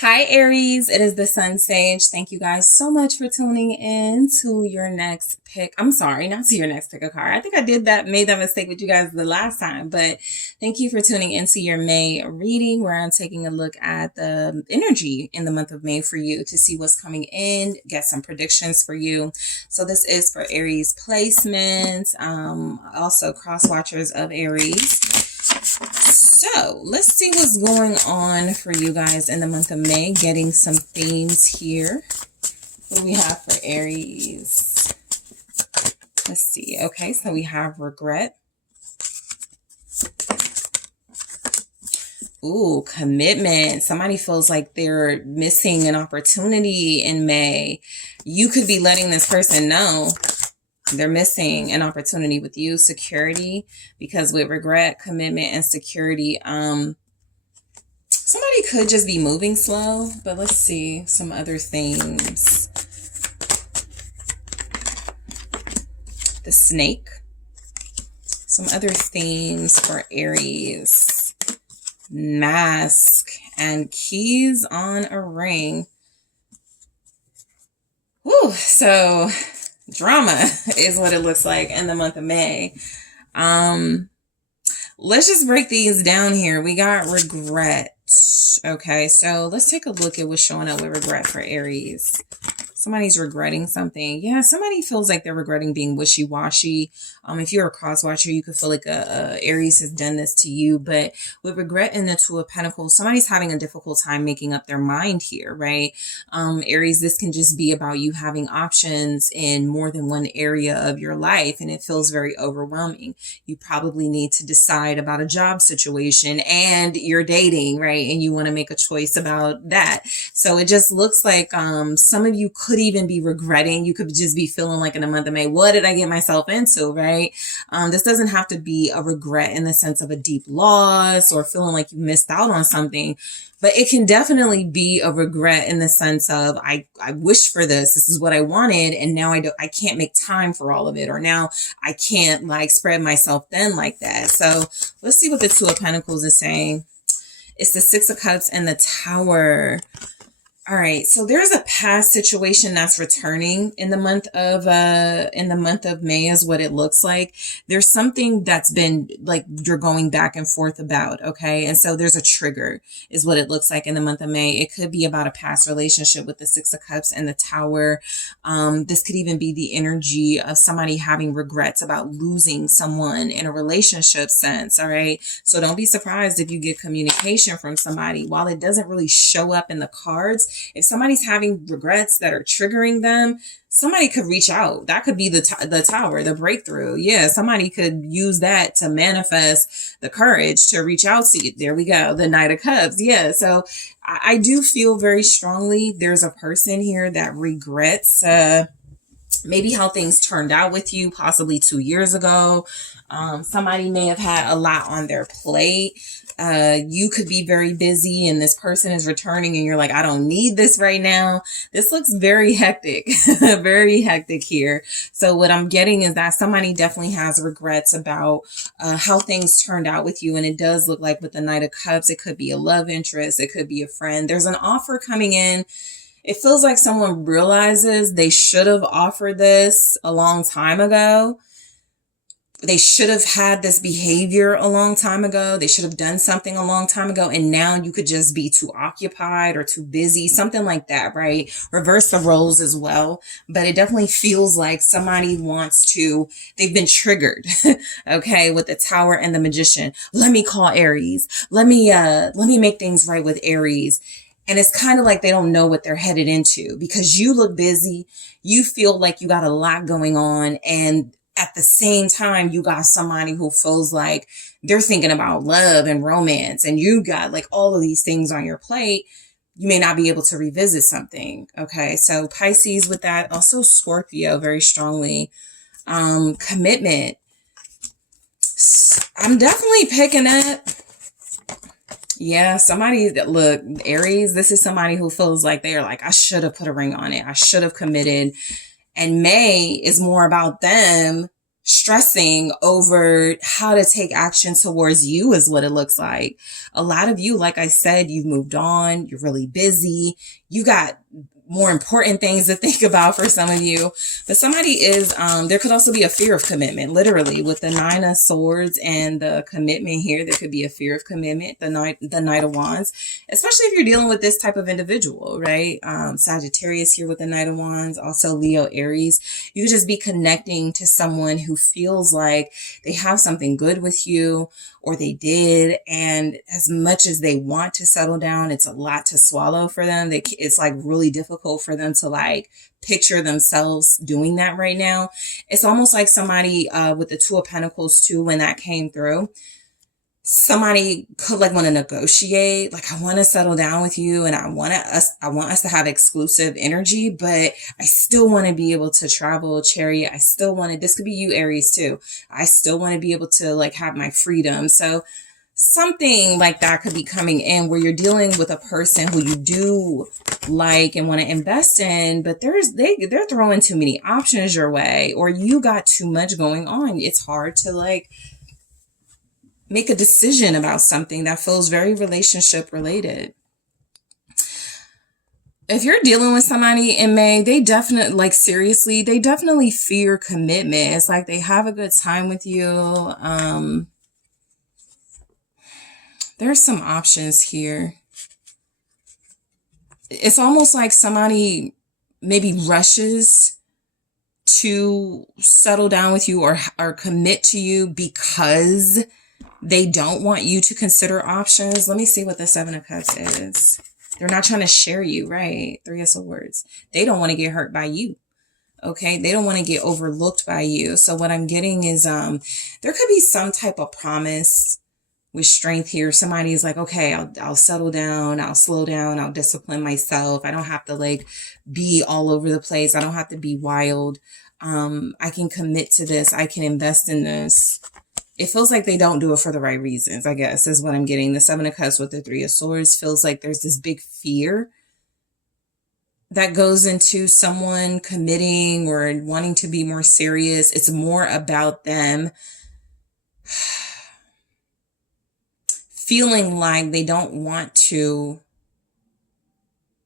Hi, Aries. It is the SunSage. Thank you guys so much for tuning in to your next pick. I'm sorry, not to your next pick a card. I think I made that mistake with you guys the last time, but thank you for tuning into your May reading where I'm taking a look at the energy in the month of May for you to see what's coming in, get some predictions for you. So this is for Aries placements, also cross watchers of Aries. So let's see what's going on for you guys in the month of May. Getting some themes here. What do we have for Aries? Let's see. Okay, so we have regret. Ooh, commitment. Somebody feels like they're missing an opportunity in May. You could be letting this person know they're missing an opportunity with you. Security, because with regret, commitment, and security, somebody could just be moving slow, but let's see some other themes. The snake. Some other themes for Aries. Mask and keys on a ring. Whew, so drama is what it looks like in the month of May. Let's just break these down here. We got regret. Okay, so let's take a look at what's showing up with regret for Aries. Somebody's regretting something. Yeah, somebody feels like they're regretting being wishy-washy. If you're a cross watcher, you could feel like Aries has done this to you. But with regret in the Two of Pentacles, somebody's having a difficult time making up their mind here, right? Aries, this can just be about you having options in more than one area of your life, and it feels very overwhelming. You probably need to decide about a job situation and you're dating, right? And you want to make a choice about that. So it just looks like some of you could even be regretting. You could just be feeling like in the month of May, what did I get myself into, right? This doesn't have to be a regret in the sense of a deep loss or feeling like you missed out on something, but it can definitely be a regret in the sense of I wish for this. This is what I wanted, and now I can't make time for all of it, or now I can't like spread myself thin like that. So let's see what the Two of Pentacles is saying. It's the Six of Cups and the Tower. All right, so there's a past situation that's returning in the month of May is what it looks like. There's something that's been like you're going back and forth about, okay? And so there's a trigger is what it looks like in the month of May. It could be about a past relationship with the Six of Cups and the Tower. This could even be the energy of somebody having regrets about losing someone in a relationship sense, all right? So don't be surprised if you get communication from somebody. While it doesn't really show up in the cards, if somebody's having regrets that are triggering them, somebody could reach out. That could be the Tower, the breakthrough. Yeah, somebody could use that to manifest the courage to reach out to you. There we go. The Knight of Cups. Yeah, so I do feel very strongly there's a person here that regrets maybe how things turned out with you possibly 2 years ago. Somebody may have had a lot on their plate. You could be very busy and this person is returning and you're like, I don't need this right now. This looks very hectic, very hectic here. So what I'm getting is that somebody definitely has regrets about how things turned out with you. And it does look like with the Knight of Cups, it could be a love interest. It could be a friend. There's an offer coming in. It feels like someone realizes they should have offered this a long time ago. They should have had this behavior a long time ago. They should have done something a long time ago. And now you could just be too occupied or too busy, something like that, right? Reverse the roles as well. But it definitely feels like somebody they've been triggered, okay, with the Tower and the Magician. Let me call Aries. Let me make things right with Aries. And it's kind of like they don't know what they're headed into because you look busy. You feel like you got a lot going on. And at the same time, you got somebody who feels like they're thinking about love and romance, and you got like all of these things on your plate. You may not be able to revisit something. Okay. So Pisces with that, also Scorpio very strongly. Commitment. I'm definitely picking up. Yeah, look, Aries, this is somebody who feels like they're like, I should have put a ring on it. I should have committed. And May is more about them stressing over how to take action towards you is what it looks like. A lot of you, like I said, you've moved on, you're really busy, you got more important things to think about for some of you. But somebody is, there could also be a fear of commitment, literally, with the Nine of Swords and the commitment here. There could be a fear of commitment, the Knight of Wands, especially if you're dealing with this type of individual, right? Sagittarius here with the Knight of Wands, also Leo, Aries. You could just be connecting to someone who feels like they have something good with you, or they did, and as much as they want to settle down, it's a lot to swallow for them. It's like really difficult for them to like picture themselves doing that right now. It's almost like somebody with the Two of Pentacles too, when that came through, somebody could like want to negotiate, like, I want to settle down with you and I want us to have exclusive energy, but I still want to be able to travel, Chariot. I still want to, this could be you, Aries too. I still want to be able to like have my freedom. So something like that could be coming in where you're dealing with a person who you do like and want to invest in, but they're throwing too many options your way, or you got too much going on. It's hard to like make a decision about something that feels very relationship related. If you're dealing with somebody in May, they definitely, like seriously, they definitely fear commitment. It's like they have a good time with you. There's some options here. It's almost like somebody maybe rushes to settle down with you or commit to you because they don't want you to consider options. Let me see what the Seven of Cups is. They're not trying to share you, right? Three of Swords. They don't want to get hurt by you. Okay. They don't want to get overlooked by you. So what I'm getting is, there could be some type of promise with strength here. Somebody's like, okay, I'll settle down. I'll slow down. I'll discipline myself. I don't have to like be all over the place. I don't have to be wild. I can commit to this. I can invest in this. It feels like they don't do it for the right reasons, I guess, is what I'm getting. The Seven of Cups with the Three of Swords feels like there's this big fear that goes into someone committing or wanting to be more serious. It's more about them feeling like they don't want to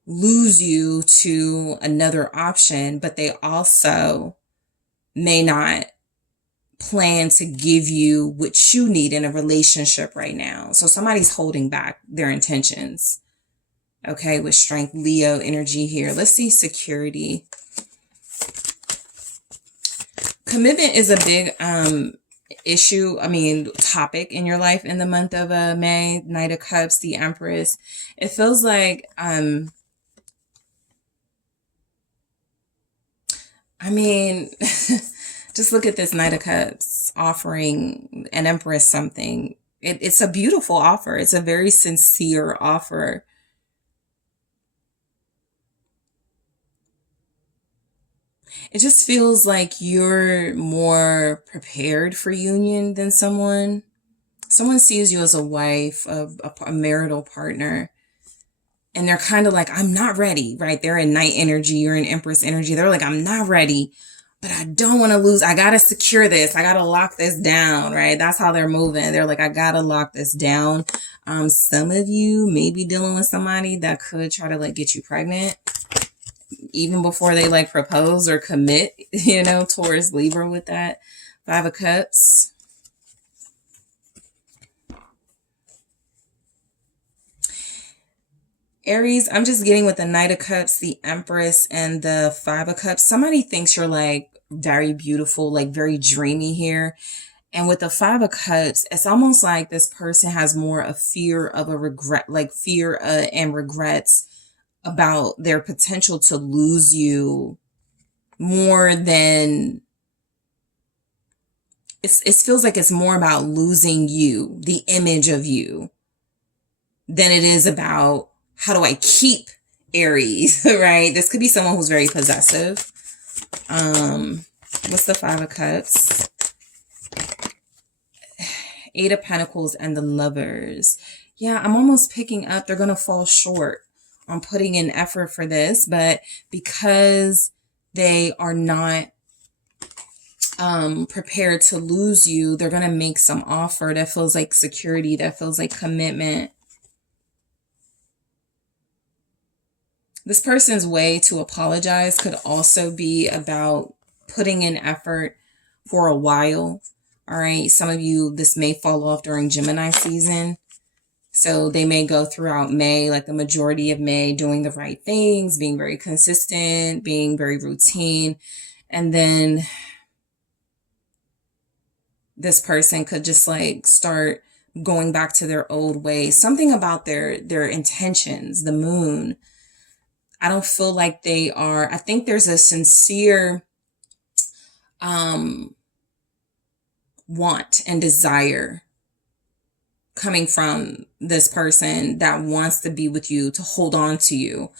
lose you to another option, but they also may not plan to give you what you need in a relationship right now. So somebody's holding back their intentions. Okay, with strength, Leo energy here. Let's see security. Commitment is a big topic in your life in the month of May. Knight of Cups, the Empress. It feels like just look at this Knight of Cups offering an Empress something. It's a beautiful offer. It's a very sincere offer. It just feels like you're more prepared for union than someone. Someone sees you as a wife, a marital partner, and they're kind of like, I'm not ready, right? They're in Knight energy. You're in Empress energy. They're like, I'm not ready, but I don't want to lose. I got to secure this. I got to lock this down, right? That's how they're moving. They're like, I got to lock this down. Some of you may be dealing with somebody that could try to like get you pregnant even before they like propose or commit, Taurus, Libra with that Five of Cups. Aries, I'm just getting with the Knight of Cups, the Empress, and the Five of Cups. Somebody thinks you're like very beautiful, like very dreamy here. And with the Five of Cups, it's almost like this person has more a fear of a regret, like fear and regrets about their potential to lose you more than it feels like it's more about losing you, the image of you, than it is about how do I keep Aries, right? This could be someone who's very possessive. What's the Five of Cups? Eight of Pentacles and the Lovers. Yeah, I'm almost picking up they're going to fall short on putting in effort for this, but because they are not prepared to lose you. They're going to make some offer that feels like security, that feels like commitment. This person's way to apologize could also be about putting in effort for a while. All right. Some of you, this may fall off during Gemini season. So they may go throughout May, like the majority of May, doing the right things, being very consistent, being very routine. And then this person could just like start going back to their old ways. Something about their intentions, the moon. I don't feel like they are. I think there's a sincere want and desire coming from this person that wants to be with you, to hold on to you.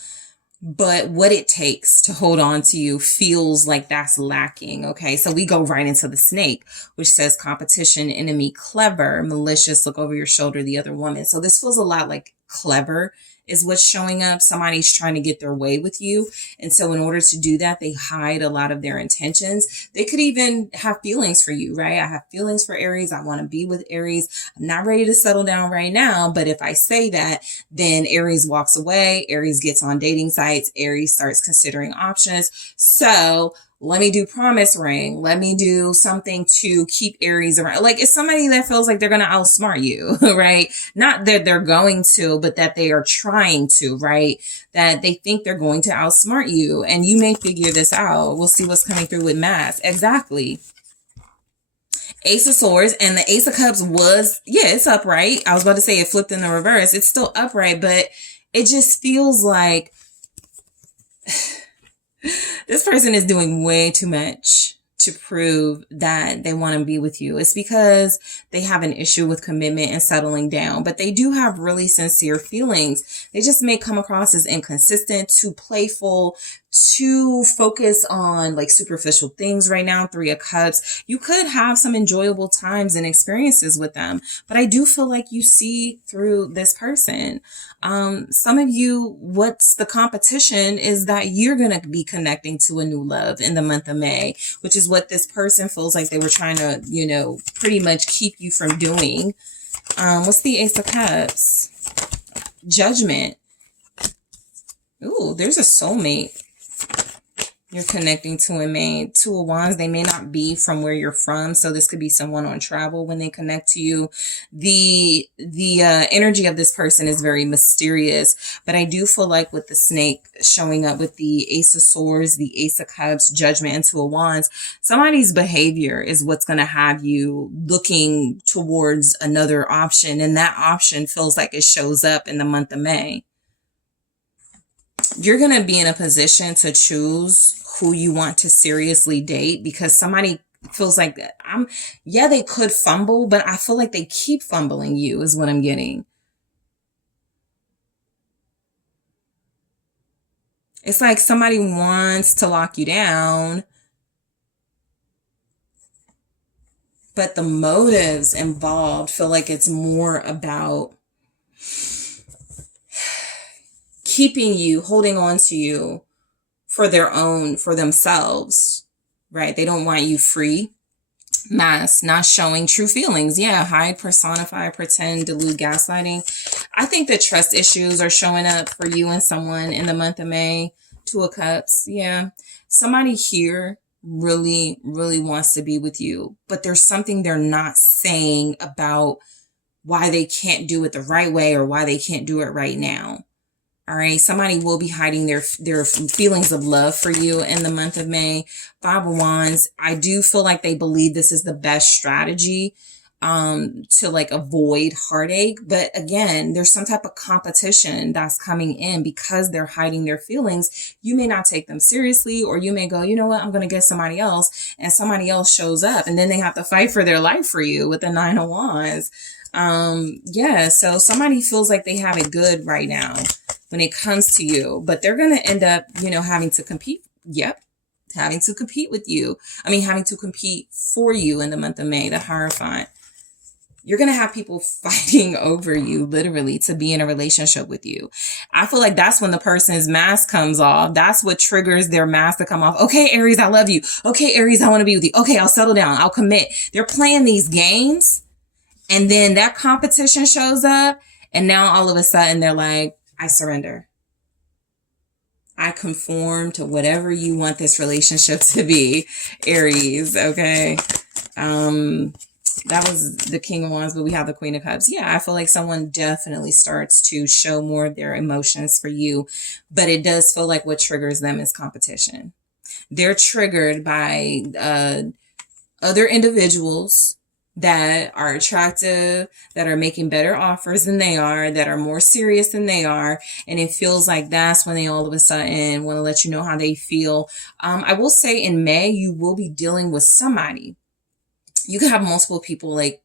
But what it takes to hold on to you feels like that's lacking. Okay, so we go right into the snake, which says competition, enemy, clever, malicious, look over your shoulder, the other woman. So this feels a lot like clever is what's showing up. Somebody's trying to get their way with you. And so in order to do that, they hide a lot of their intentions. They could even have feelings for you, right? I have feelings for Aries. I want to be with Aries. I'm not ready to settle down right now. But if I say that, then Aries walks away. Aries gets on dating sites. Aries starts considering options. So let me do promise ring. Let me do something to keep Aries around. Like it's somebody that feels like they're going to outsmart you, right? Not that they're going to, but that they are trying to, right? That they think they're going to outsmart you. And you may figure this out. We'll see what's coming through with math. Exactly. Ace of Swords and the Ace of Cups was, yeah, it's upright. I was about to say it flipped in the reverse. It's still upright, but it just feels like this person is doing way too much to prove that they want to be with you. It's because they have an issue with commitment and settling down, but they do have really sincere feelings. They just may come across as inconsistent, too playful, too focused on like superficial things right now. 3 of Cups. You could have some enjoyable times and experiences with them, but I do feel like you see through this person. Some of you, what's the competition is that you're going to be connecting to a new love in the month of May, which is what this person feels like they were trying to, you know, pretty much keep you from doing. What's the Ace of Cups? Judgment. Ooh, there's a soulmate you're connecting to in May. 2 of Wands, they may not be from where you're from. So this could be someone on travel when they connect to you. The energy of this person is very mysterious, but I do feel like with the snake showing up with the Ace of Swords, the Ace of Cups, Judgment, and 2 of Wands, somebody's behavior is what's going to have you looking towards another option. And that option feels like it shows up in the month of May. You're going to be in a position to choose who you want to seriously date because somebody feels like that. Yeah, they could fumble, but I feel like they keep fumbling you is what I'm getting. It's like somebody wants to lock you down, but the motives involved feel like it's more about keeping you, holding on to you for themselves, right? They don't want you free. Mask, not showing true feelings. Yeah, hide, personify, pretend, delude, gaslighting. I think the trust issues are showing up for you and someone in the month of May. 2 of Cups. Yeah, somebody here really, really wants to be with you, but there's something they're not saying about why they can't do it the right way or why they can't do it right now. All right. Somebody will be hiding their feelings of love for you in the month of May. 5 of Wands. I do feel like they believe this is the best strategy, to like avoid heartache. But again, there's some type of competition that's coming in because they're hiding their feelings. You may not take them seriously, or you may go, you know what? I'm going to get somebody else, and somebody else shows up and then they have to fight for their life for you with the 9 of Wands. Yeah. So somebody feels like they have it good right now when it comes to you, but they're going to end up, you know, having to compete. Yep. Having to compete with you. I mean, having to compete for you in the month of May, the Hierophant. You're going to have people fighting over you, literally, to be in a relationship with you. I feel like that's when the person's mask comes off. That's what triggers their mask to come off. Okay, Aries, I love you. Okay, Aries, I want to be with you. Okay, I'll settle down. I'll commit. They're playing these games. And then that competition shows up. And now all of a sudden they're like, I surrender. I conform to whatever you want this relationship to be, Aries. Okay. That was the King of Wands, but we have the Queen of Cups. Yeah, I feel like someone definitely starts to show more of their emotions for you, but it does feel like what triggers them is competition. They're triggered by other individuals that are attractive, that are making better offers than they are, that are more serious than they are. And it feels like that's when they all of a sudden want to let you know how they feel. I will say in May, you will be dealing with somebody. You could have multiple people like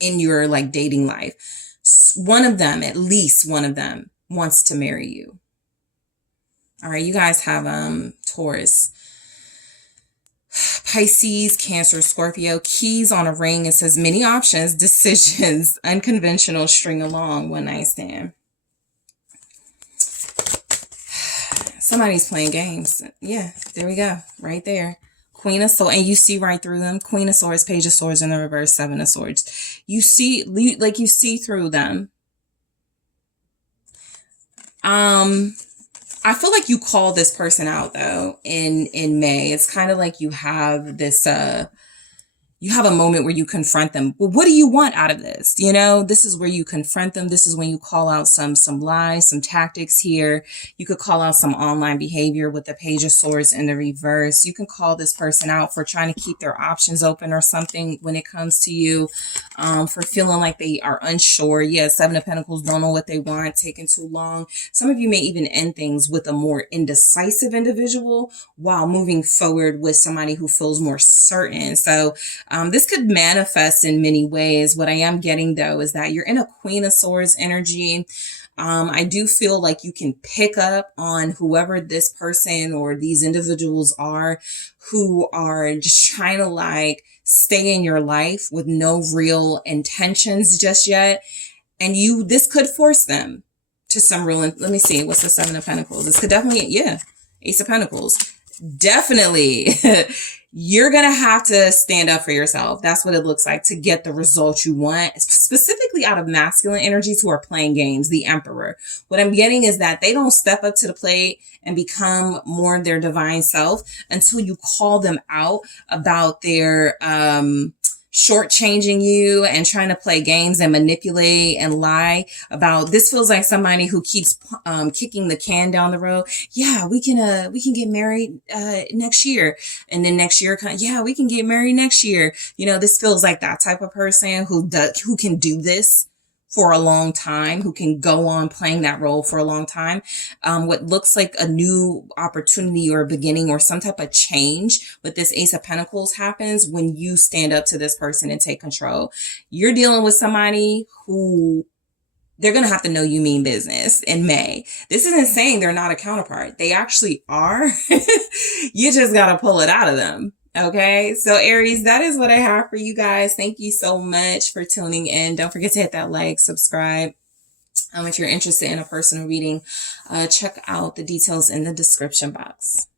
in your like dating life. One of them, at least one of them, wants to marry you. All right, you guys have Taurus, Pisces, Cancer, Scorpio. Keys on a ring. It says many options, decisions, unconventional, string along, one night stand. Somebody's playing games. Yeah, there we go. Right there. Queen of Swords, and you see right through them. Queen of Swords, Page of Swords in the reverse, Seven of Swords. You see, like you see through them. I feel like you call this person out though in May. It's kind of like you have this you have a moment where you confront them. Well, what do you want out of this? You know, this is where you confront them. This is when you call out some lies, some tactics here. You could call out some online behavior with the Page of Swords in the reverse. You can call this person out for trying to keep their options open or something when it comes to you, for feeling like they are unsure. Yeah, Seven of Pentacles, don't know what they want, taking too long. Some of you may even end things with a more indecisive individual while moving forward with somebody who feels more certain. So, this could manifest in many ways. What I am getting though is that you're in a Queen of Swords energy. I do feel like you can pick up on whoever this person or these individuals are who are just trying to like stay in your life with no real intentions just yet. And this could force them to some real, let me see, what's the Seven of Pentacles? This could definitely, yeah, Ace of Pentacles. Definitely. You're going to have to stand up for yourself. That's what it looks like to get the result you want, specifically out of masculine energies who are playing games, the Emperor. What I'm getting is that they don't step up to the plate and become more their divine self until you call them out about their, shortchanging you and trying to play games and manipulate and lie about. This feels like somebody who keeps kicking the can down the road. Yeah, we can get married next year, and then next year, yeah, we can get married next year. You know, this feels like that type of person who can do this for a long time, who can go on playing that role for a long time. What looks like a new opportunity or a beginning or some type of change with this Ace of Pentacles happens when you stand up to this person and take control. You're dealing with somebody who they're going to have to know you mean business in May. This isn't saying they're not a counterpart. They actually are. You just got to pull it out of them. Okay, so Aries, that is what I have for you guys. Thank you so much for tuning in. Don't forget to hit that like, subscribe. If you're interested in a personal reading, check out the details in the description box.